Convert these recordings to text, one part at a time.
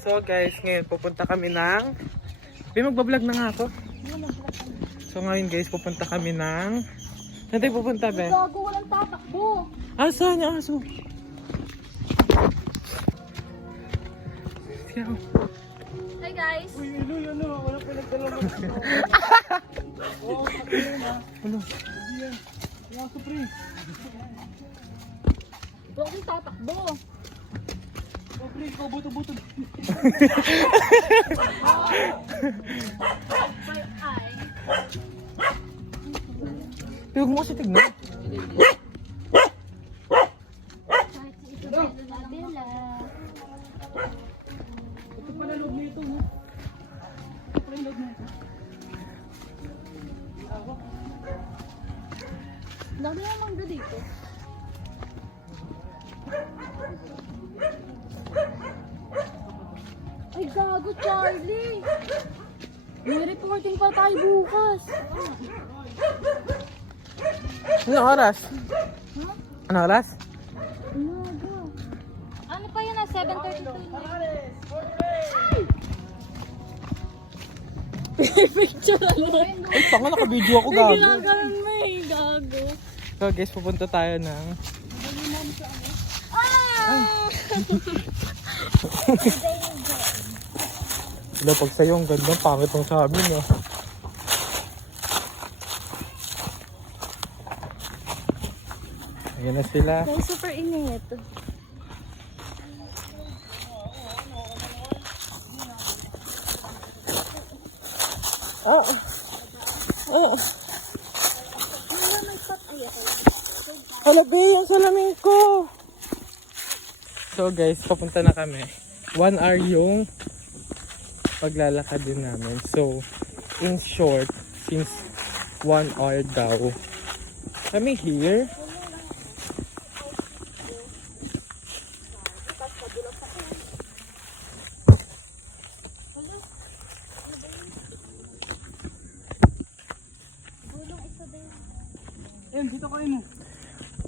So guys, ngayon pupunta kami ng... magbablog na nga ako. So ngayon guys, pupunta kami ng... Saan tayo pupunta, be? Gago, walang tatakbo. Saan yung aso? Hi guys. Uy, ano, wala pa nagdala mo. Oo, patuloy na. Ano? Hindi yan. Yung aso, pre. Huwag yung tatakbo. Oh, pre, ikaw buto-buto. Huwag mo kasi tignan. Ito pala loob nito, no? Ito pala yung loob nito. Dami naman ba dito? Ay gago, Charlie! May reporting pa tayo bukas. Anong oras? Huh? Anong oras? Umaga. Ano pa yun 7:32 na? Picture ano? Ay, tanga, naka-video ako, gago. Ginagalan mo eh, gago. So guys, pupunta tayo ng... Wala, pag sa'yo ang ganda, pangit ang sa amin, ah. Ayan na sila. Ay, super init. Hala, be, yung salamin ko. So guys, papunta na kami. 1 hour yung paglalakad din namin. So, in short, since 1 hour daw, kami here. Dito kayo mo.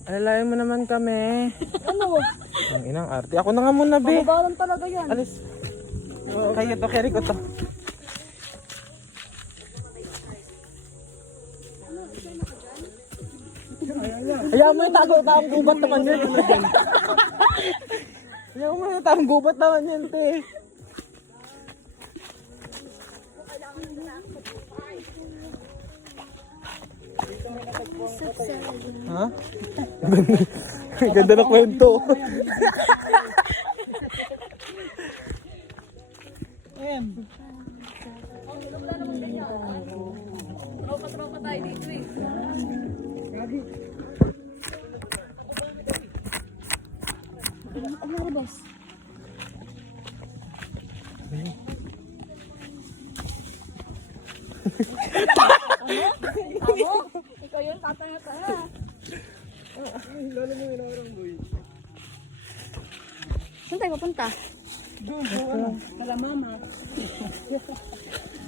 Alalayan mo naman kami. Ano? Ang inang arte. Ako na nga muna, be. Mababalan talaga yan. Alis. Kaya to, carry ko to. Ayaw mo yung taong gubat naman yun. Ayaw mo yung taong gubat naman yun, te. Ha? Ganda na kwento. Ayan. Tropa tayo dito eh. Ano boss? Ano? Ikaw yun, tatanga-tanga. Lalo mo yung orang boy. Saan tayo papunta? Doon, ano? Kala mama.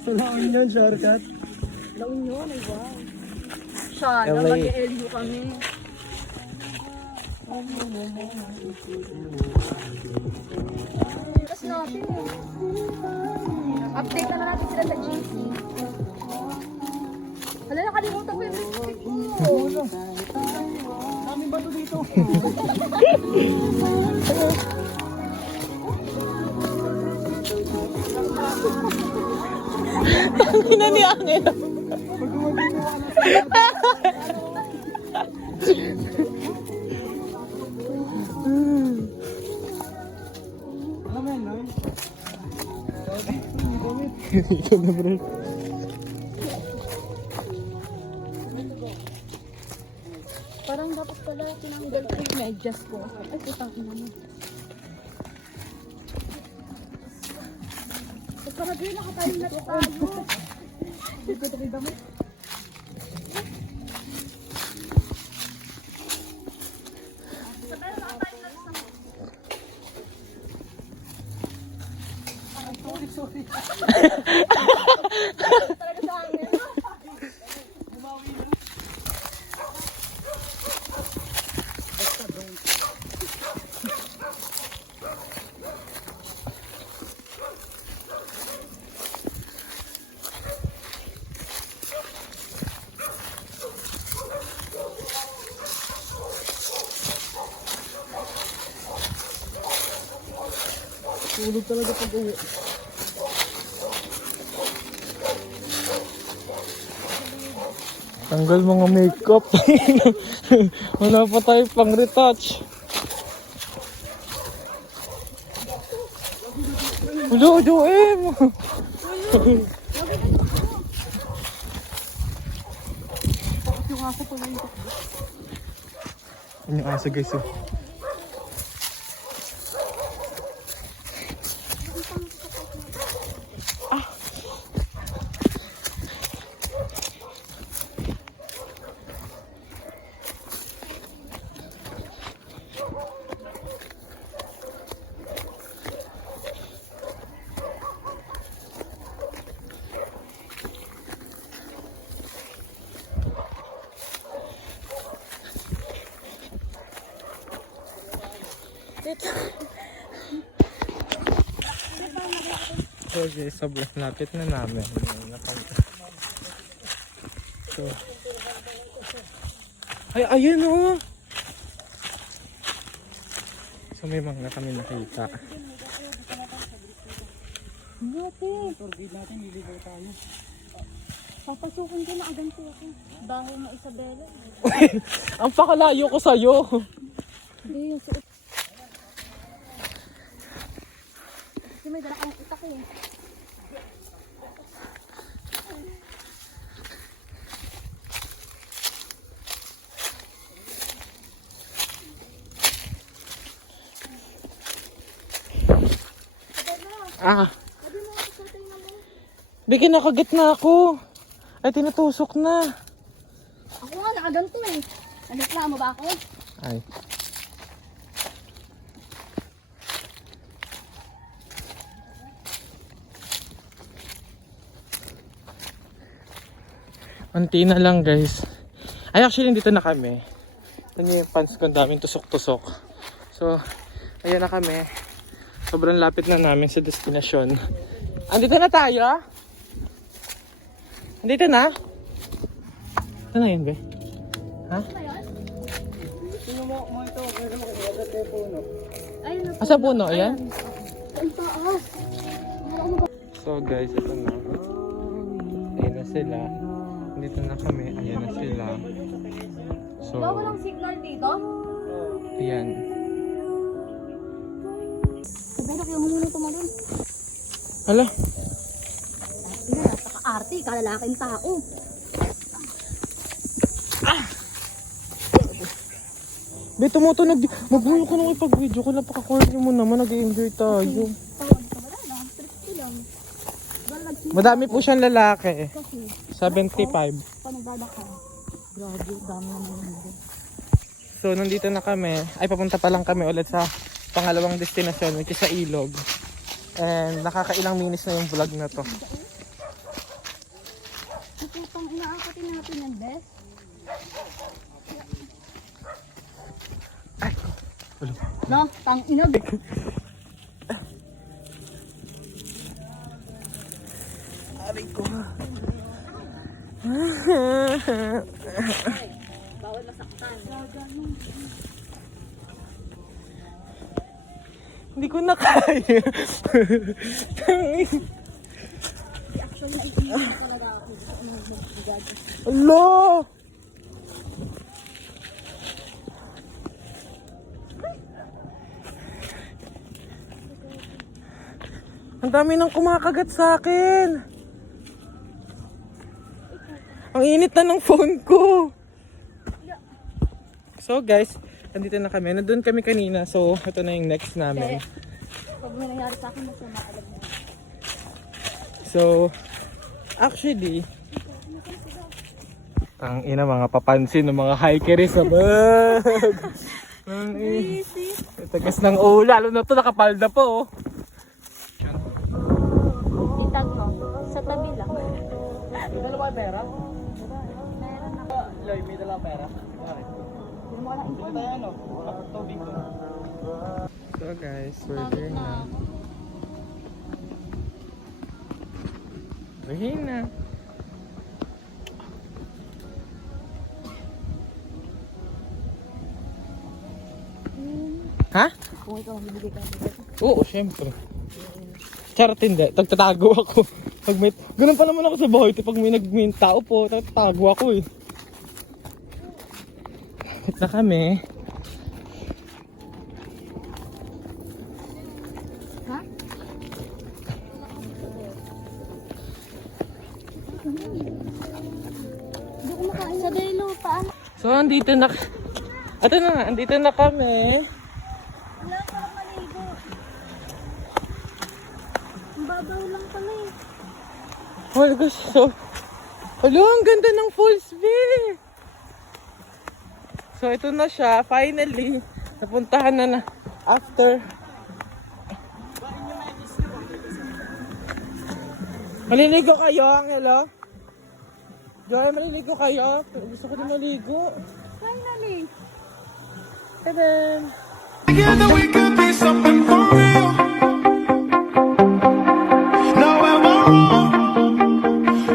Sa La Union, shortcut. La Union, ay wow. Sana, LA. mag-LU kami. Tapos natin eh. Update na natin sila sa GC. Hala, nakalimutan ko yung lipstick ko. Daming bato dito. Ang ina ni Angel. Ano men, no? Ikaw na, bro. Parang dapat pala tinanggal ko yung medyas ko. Ay, putang ina mo. Pagkaragay na katayin na tayo. Dito ito kay damit. Sorry. Talaga sa akin. Bumawi na. Basta, bro. 1 Tulog talaga pag uwi. Tanggal mga makeup. Wala pa tayo pang retouch. Wala, Joem. Yung aso po na yung Ano yung aso guys? Oh. So guys, sobrang lapit na namin. So, ay, ayun oh! So may mga kami nakita. Buti. Torbid natin, liligaw tayo. Papasukin ko na agad po ako. Bahay mo Isabela. Ang pakalayo ko sa'yo! Hindi yung suot. Kasi may dala kang itak eh. Ah! Sabi mo ako sa tingnan mo. Bigyan nakagat na ako! Ay, tinutusok na! Ako nga nakaganto eh. Nagreklamo ba ako? Ay. Unti na lang guys. Ay actually dito na kami. Ito yung pants ko, ang daming tusok-tusok. So, ayan na kami. Sobrang lapit na namin sa destinasyon. Andito na tayo? Andito na? Ito na yun, be? Ha? Sino mo ito? Kaya mo kaya agad tayo puno. Ayun na po. Asa puno? Ayan? Ang taas. So guys, ito na. Ayan na sila. Dito na kami. Ayan na sila. So, Ba walang signal dito? ayan. Sabi na kayo muna tumalon. Hala. Ina, napaka-arte. Kalalaking tao. Be, tumutunog. Magulo ka nung ipag-video ko. Napaka-corny mo naman. Nag-enjoy tayo. Tawag ka wala na. Trip lang. Ba nagsimula Madami po siyang lalaki. kasi. 75. Pa nagdadaka. Grabe, dami naman yun. So, nandito na kami. Ay, papunta pa lang kami ulit sa pangalawang destinasyon, which is sa Ilog. And nakakailang minutes na yung vlog na to. Putang inaakatin natin yan, Bes. No, tang ina. Aray ko. Bawal masaktan. Hindi ko na kaya. Actually, naiinis ko talaga ako sa inyong magbigad. Alo! Ang dami nang kumakagat sa akin. Ang init na ng phone ko. So guys, nandito na kami. Nandun kami kanina. So, ito na yung next namin. Pag may nangyari sa akin, masama alam mo. So, actually, ang ina mga papansin ng mga hikeries sa bag. Easy. Tagas ng ulo. Lalo na ito, nakapalda po. Oh. Itag mo. Sa tabi lang. May dala ba pera? Meron na. Loy, may dala pera? Bakit? Hindi mo alam Hindi tayo ano? Tubig ko. So guys, we're Pagod here na na. ako. We're here na. Ha? Kung ikaw ang bibigay ka ng bigat. Oo, syempre. Charot hindi, tagtatago ako. Pag may, ganun pa naman ako sa bahay, pag may tao po, tagtatago ako eh. Bakit na kami? Ha? Hindi ko makain. Sa Delo, paano? So, andito na, ito na, andito na kami. Wala, parang maligo. Ang babaw lang pala eh. Oh my gosh, so, hello, ang ganda ng Falls Bay. So, ito na siya, finally, napuntahan na after. Maliligo kayo, Angelo? Joy, maliligo kayo? Gusto ko na maligo. Finally. Tadam! Together we could be something for real. Now am I wrong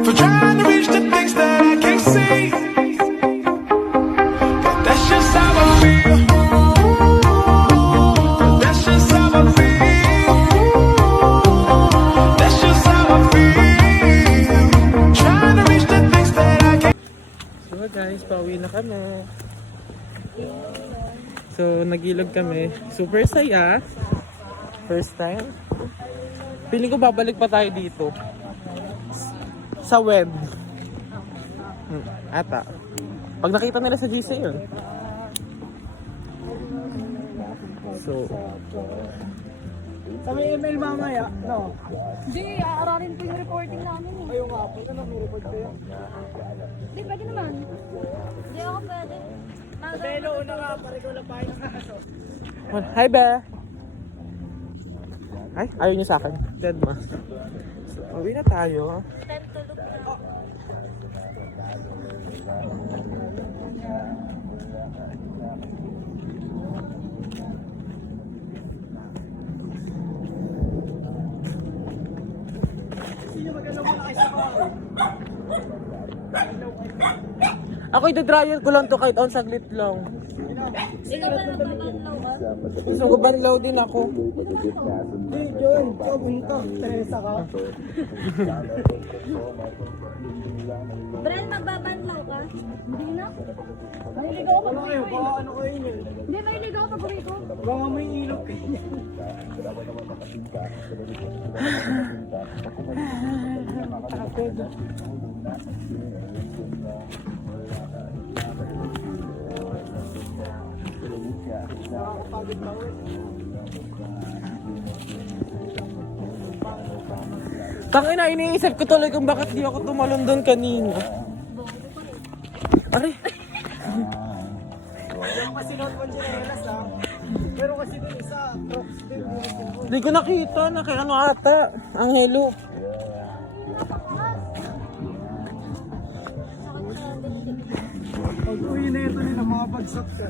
for trying to reach the things that I can't see? But that's just how I feel. That's just how I feel. That's just how I feel. Trying to reach the things that I can't. So guys, pauwi na kami. So, nagilog kami. Super saya. First time. Feeling ko babalik pa tayo dito. Sa web. Ata. Pag nakita nila sa GC yun. So, Sa may email mamaya, no? Hindi, aararin ko yung reporting namin eh. Ayun nga po, ano, may report kayo? Hindi, pwede naman. Hindi ako pwede. Delo, una nga, pare ko lang pa yung kaso. well, hi Be! Ay, ayaw niya sa akin. Dead ma. So, uwi na tayo. Time tulog na. Sino magalaw mo na kayo sa kahoy? Ako ito-dryer ko lang to kahit on saglit lang. Ikaw ba nagbabanlaw ka? Gusto ko banlaw din ako. Hindi, John, sabi ka, Teresa ka. Bren, magbabanlaw ka? Hindi na. Maliligaw ako Ano pag kayo, uwi ko baka eh. ano kayo yun? Hindi, maliligaw ako pag uwi ko. Baka may ilog kayo. Nakakapagod na ulit. Tangina, iniisip ko tuloy kung bakit di ako tumalon doon kanina. Are, Yung kasi noon mo chinelas ha. Pero kasi dun isa, crocs din. di ko nakita na kay ano ata. Angelo. Pag uwi na ito nila, mga bagsak ka.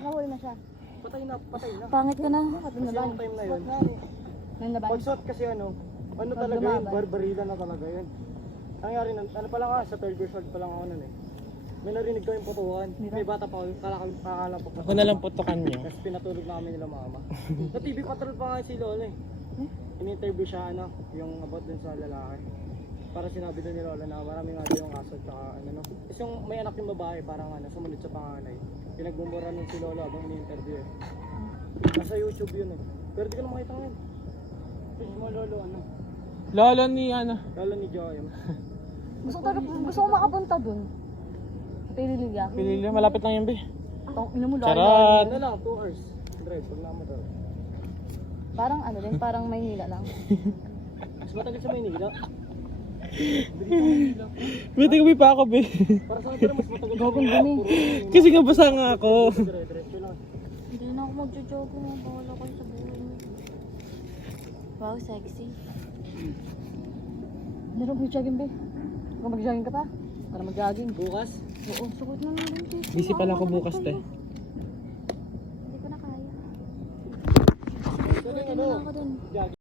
Hawal na siya. Patay na, patay na. Pangit ka na. Kasi yung time na yun. Nang laban. Pag shot kasi ano talaga yun, barbarila na talaga yun. Nangyari na, ano pa lang sa third year short pa lang ako nun eh. May narinig ko yung putukan. May bata pa ako, kakalampok Ako na lang putukan niyo. Kasi pinatulog na kami nila mama. Sa TV patrol pa nga si Lola eh. In-interview siya yung about dun sa lalaki. Para sinabi dun ni Lola na marami nga daw yung kaso tsaka ano no. Tapos yung may anak yung babae parang sumunod sa panganay. Pinagbumura nun si Lola habang ini-interview eh. Nasa YouTube yun eh. Pero di ko na makita ngayon. Fish mo lolo Lolo ni ano. Lolo ni Joy. Gusto ko makapunta dun. Pililiga. Pinili, malapit lang yan be. Ina mo Charot. Ano lang, 2 hours. Drive, pag namotor. Parang ano din, parang Maynila lang. Mas matagal sa Maynila. Buti kami pa ako be. Para sa akin mas matagal sa Gagong dumi. Kasi nga basa nga ako. Diretso lang. Hindi na ako magjo-jogging. Bawala ko sa buhay mo. Wow, sexy. Hindi na mag-jogging, be. Kung mag-jogging ka pa? Para mag-jogging. Bukas? Oo, sukot na nga rin. Busy pala ako bukas te. Hindi ko na kaya. Galing Hindi na ako dun.